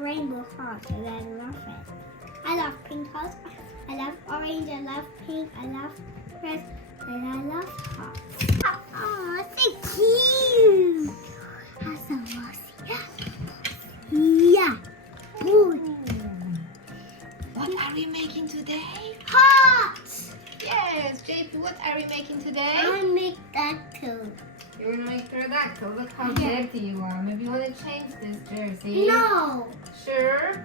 rainbow heart and I love it. I love pink hearts. I love orange. I love pink. I love red. And I love hearts. Oh, so cute. That's so mossy. Yeah. Good. What are we making today? Hearts. Yes, JP, what are we making today? I make that too. You want to make pterodactyl? Look how Yeah. dirty you are. Maybe you want to change this jersey? No. Sure.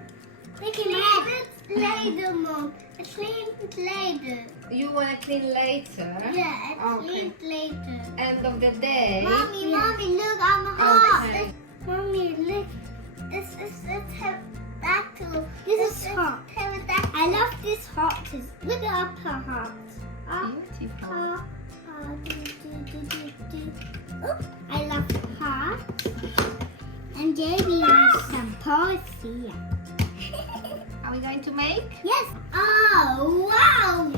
We can have it later, Mom. I clean it later. You want to clean later? Yeah, I Okay. clean it later. End of the day? Mommy, Mommy, look, I'm a heart. Okay. Mommy, look. This is a pterodactyl. This is hot. I love this heart. Look at her heart. Beautiful. I love heart. And Jamie has some paws here. Are we going to make? Yes. Oh, wow.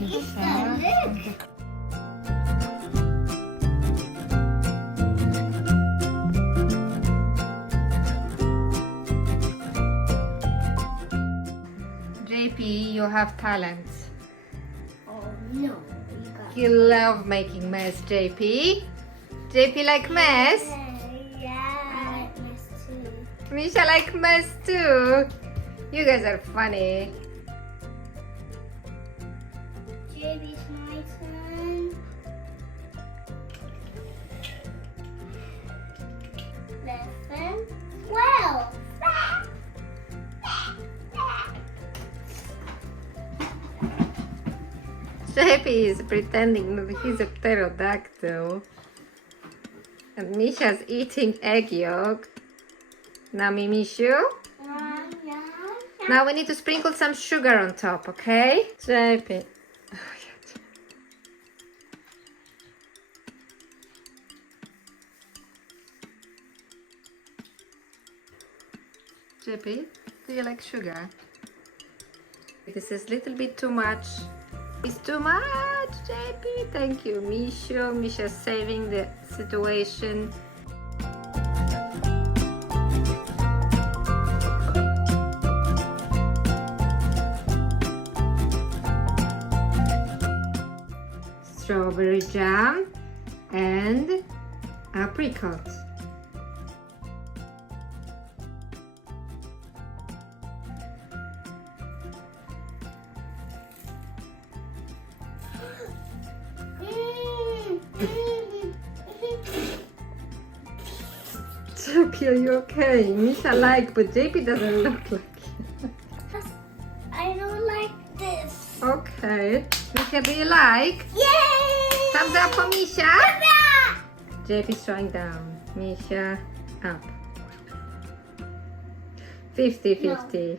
It's so look. JP, you have talent. Oh, no. You love making mess, JP. JP like mess? Yeah, I like mess too. Misha like mess too. You guys are funny. JB's my turn. 11, 12. JP is pretending that he's a pterodactyl. And Misha's eating egg yolk. Now, Mishu. Now we need to sprinkle some sugar on top, okay? JP. JP, do you like sugar? This is a little bit too much. It's too much, JP. Thank you, Mishu. Misha's saving the situation. Strawberry jam and apricot. JP, are you okay? Misha like, but JP doesn't look like it. I don't like this. Okay. Misha, do you like? Yay! Thumbs up for Misha. Yeah! JP's trying down. Misha up. 50-50.